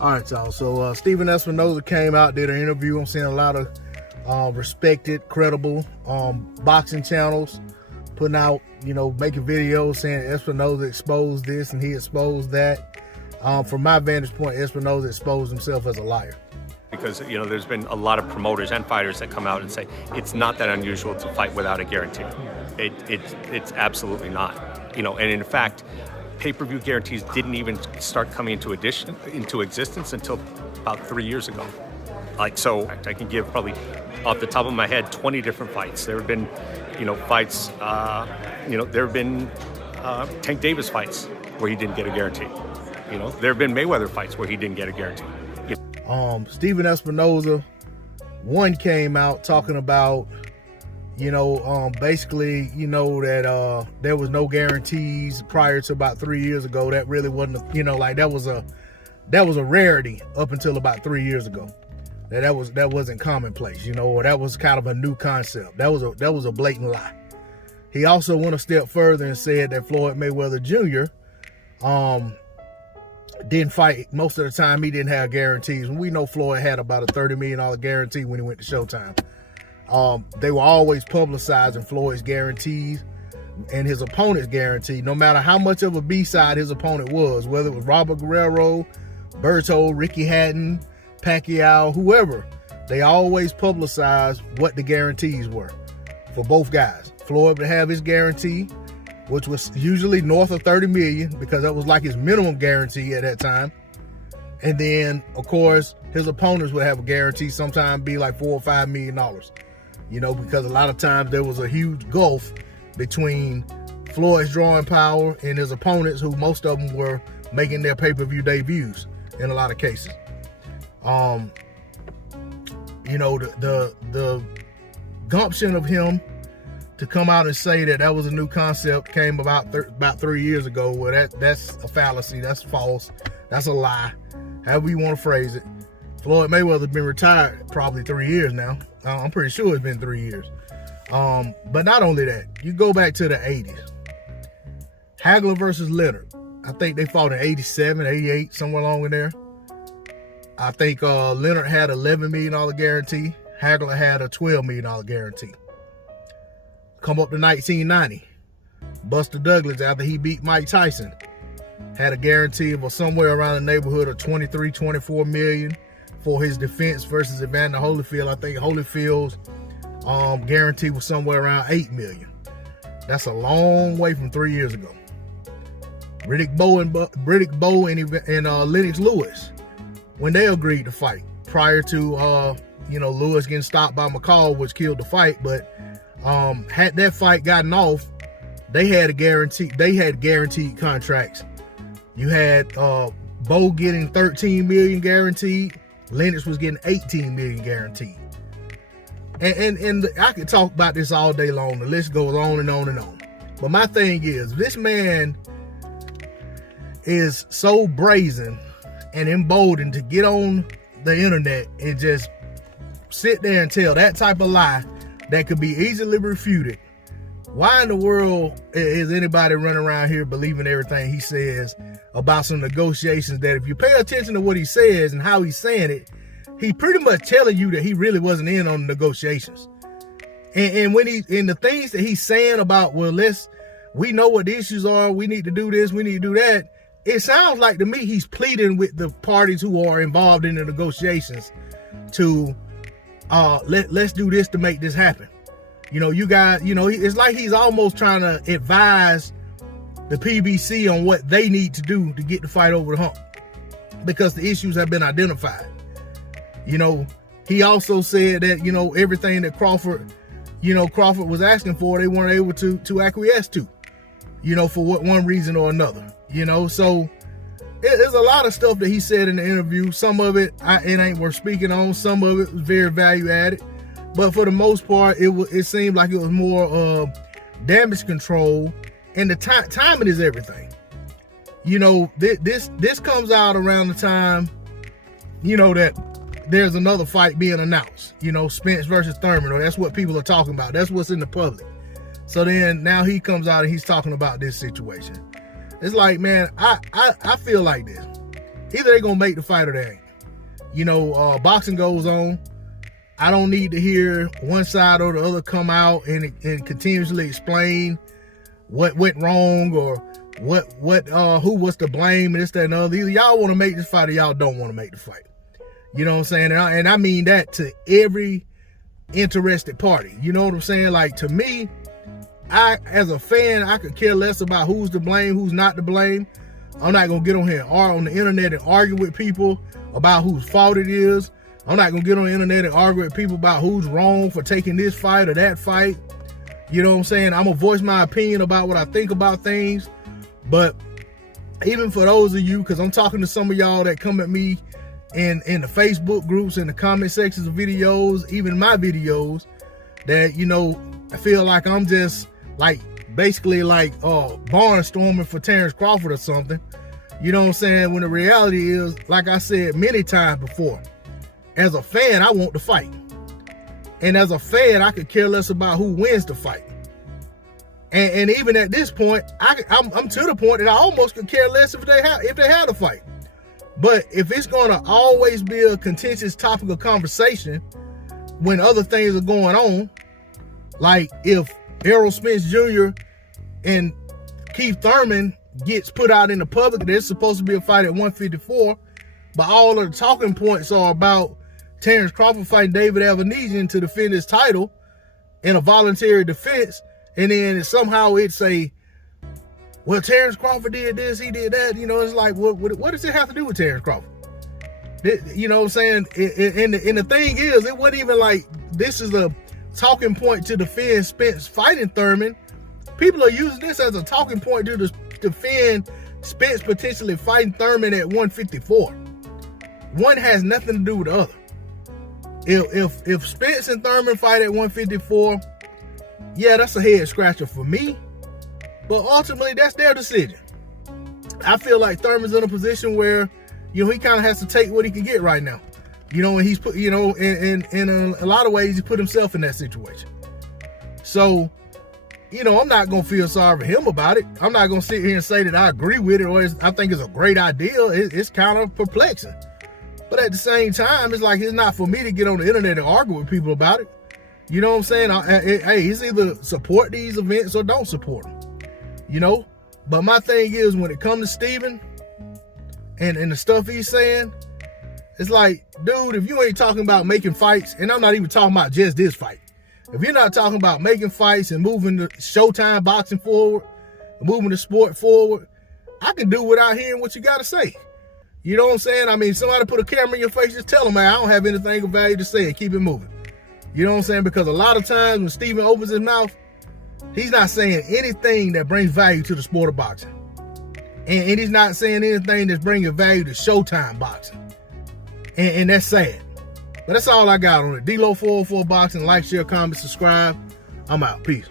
All right, y'all. So Stephen Espinoza came out, did an interview. I'm seeing a lot of respected, credible boxing channels putting out, making videos saying Espinoza exposed this and he exposed that. From my vantage point, Espinoza exposed himself as a liar. Because, there's been a lot of promoters and fighters that come out and say it's not that unusual to fight without a guarantee. It's absolutely not. And in fact, pay-per-view guarantees didn't even start coming into existence until about 3 years ago. So I can give probably off the top of my head 20 different fights. There have been, fights. There have been Tank Davis fights where he didn't get a guarantee. There have been Mayweather fights where he didn't get a guarantee. Stephen Espinoza, one came out talking about, basically, that there was no guarantees prior to about 3 years ago. That really wasn't, that was a rarity up until about 3 years ago. That wasn't commonplace, or that was kind of a new concept. That was a blatant lie. He also went a step further and said that Floyd Mayweather Jr. Didn't fight most of the time. He didn't have guarantees. And we know Floyd had about a $30 million guarantee when he went to Showtime. They were always publicizing Floyd's guarantees and his opponent's guarantee, no matter how much of a B-side his opponent was, whether it was Robert Guerrero, Berto, Ricky Hatton, Pacquiao, whoever. They always publicized what the guarantees were for both guys. Floyd would have his guarantee, which was usually north of 30 million because that was like his minimum guarantee at that time. And then, of course, his opponents would have a guarantee, sometimes be like $4 or $5 million, because a lot of times there was a huge gulf between Floyd's drawing power and his opponents, who most of them were making their pay-per-view debuts in a lot of cases. The gumption of him to come out and say that was a new concept came about 3 years ago. Well, that's a fallacy. That's false. That's a lie. However you want to phrase it. Floyd Mayweather's been retired probably 3 years now. I'm pretty sure it's been 3 years. But not only that, you go back to the 80s. Hagler versus Leonard. I think they fought in 87, 88, somewhere along in there. I think Leonard had an $11 million guarantee. Hagler had a $12 million guarantee. Come up to 1990. Buster Douglas, after he beat Mike Tyson, had a guarantee of somewhere around the neighborhood of 23, 24 million for his defense versus Evander Holyfield. I think Holyfield's guarantee was somewhere around 8 million. That's a long way from 3 years ago. Riddick Bowe and Lennox Lewis, when they agreed to fight prior to Lewis getting stopped by McCall, which killed the fight, but had that fight gotten off, they had guaranteed contracts. You had Bowe getting 13 million guaranteed. Lennox was getting 18 million guaranteed. And I could talk about this all day long. The list goes on and on and on. But my thing is, this man is so brazen and emboldened to get on the internet and just sit there and tell that type of lie that could be easily refuted. Why in the world is anybody running around here believing everything he says about some negotiations that, if you pay attention to what he says and how he's saying it, he pretty much telling you that he really wasn't in on the negotiations. And when the things that he's saying about, we know what the issues are, we need to do this, we need to do that, it sounds like to me he's pleading with the parties who are involved in the negotiations to let's do this to make this happen. You guys, it's like he's almost trying to advise the PBC on what they need to do to get the fight over the hump, because the issues have been identified. He also said that, everything that Crawford was asking for, they weren't able to acquiesce to, for one reason or another, so there's a lot of stuff that he said in the interview. Some of it, it ain't worth speaking on. Some of it was very value added. But for the most part, it seemed like it was more damage control. And the timing is everything. This comes out around the time, that there's another fight being announced. Spence versus Thurman, or that's what people are talking about. That's what's in the public. So then now he comes out and he's talking about this situation. It's like, man, I feel like this. Either they're gonna make the fight or they ain't. You know, boxing goes on. I don't need to hear one side or the other come out and continuously explain what went wrong or who was to blame and this, that, and the other. Either y'all want to make this fight or y'all don't want to make the fight. You know what I'm saying? And I mean that to every interested party. You know what I'm saying? Like, to me, as a fan, I could care less about who's to blame, who's not to blame. I'm not gonna get on here or on the internet and argue with people about whose fault it is. I'm not gonna get on the internet and argue with people about who's wrong for taking this fight or that fight. You know what I'm saying? I'm gonna voice my opinion about what I think about things. But even for those of you, because I'm talking to some of y'all that come at me in the Facebook groups, in the comment sections of videos, even my videos, that, you know, I feel like I'm just like basically like barnstorming for Terrence Crawford or something. You know what I'm saying? When the reality is, like I said many times before, as a fan, I want the fight. And as a fan, I could care less about who wins the fight. And even at this point, I'm to the point that I almost could care less if they had a fight. But if it's gonna always be a contentious topic of conversation when other things are going on, like if Errol Spence Jr. and Keith Thurman gets put out in the public, there's supposed to be a fight at 154, but all of the talking points are about Terrence Crawford fighting David Avanesian to defend his title in a voluntary defense, and then somehow it's well, Terrence Crawford did this, he did that. You know, it's like, what does it have to do with Terrence Crawford? You know what I'm saying? And the thing is, it wasn't even like this is a talking point to defend Spence fighting Thurman. People are using this as a talking point to defend Spence potentially fighting Thurman at 154. One has nothing to do with the other. If Spence and Thurman fight at 154, yeah, that's a head scratcher for me. But ultimately, that's their decision. I feel like Thurman's in a position where, you know, he kind of has to take what he can get right now. You know, and he's put, you know, in a lot of ways, he put himself in that situation. So, you know, I'm not going to feel sorry for him about it. I'm not going to sit here and say that I agree with it or I think it's a great idea. It's kind of perplexing. But at the same time, it's like, it's not for me to get on the internet and argue with people about it. You know what I'm saying? Hey, it's either support these events or don't support them. You know? But my thing is, when it comes to Steven and the stuff he's saying, it's like, dude, if you ain't talking about making fights, and I'm not even talking about just this fight. If you're not talking about making fights and moving the Showtime boxing forward, moving the sport forward, I can do without hearing what you got to say. You know what I'm saying? I mean, somebody put a camera in your face, just tell them, man, I don't have anything of value to say, and keep it moving. You know what I'm saying? Because a lot of times when Steven opens his mouth, he's not saying anything that brings value to the sport of boxing. And he's not saying anything that's bringing value to Showtime boxing. And that's sad. But that's all I got on it. D-Lo 404 Boxing. Like, share, comment, subscribe. I'm out. Peace.